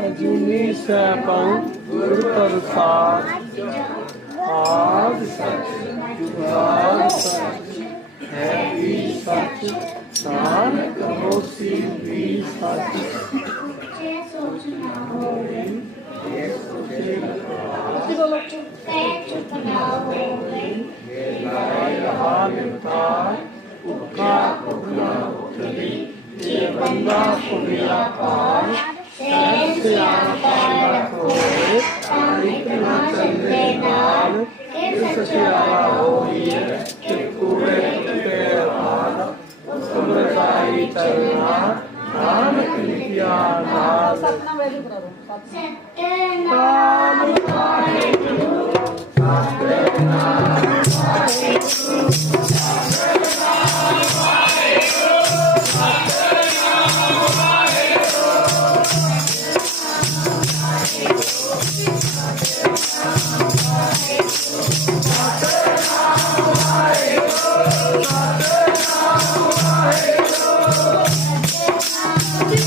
ਅਜੂਨੀ ਸੈਭੰ ਗੁਰ ਪ੍ਰਸਾਦ ਆਦ ਸਚ ਜੁਗਾਦ ਸੱਚ ਹੈ ਵੀ ਸੱਚ ਨਾਨਕ ਹੋਸੀ ਵੀ ਸੱਚ Pai, o Criado por Nobili, e o Pai, senza paracone, anche non c'è denaro, che se c'è la voglia, che pure ti Oh,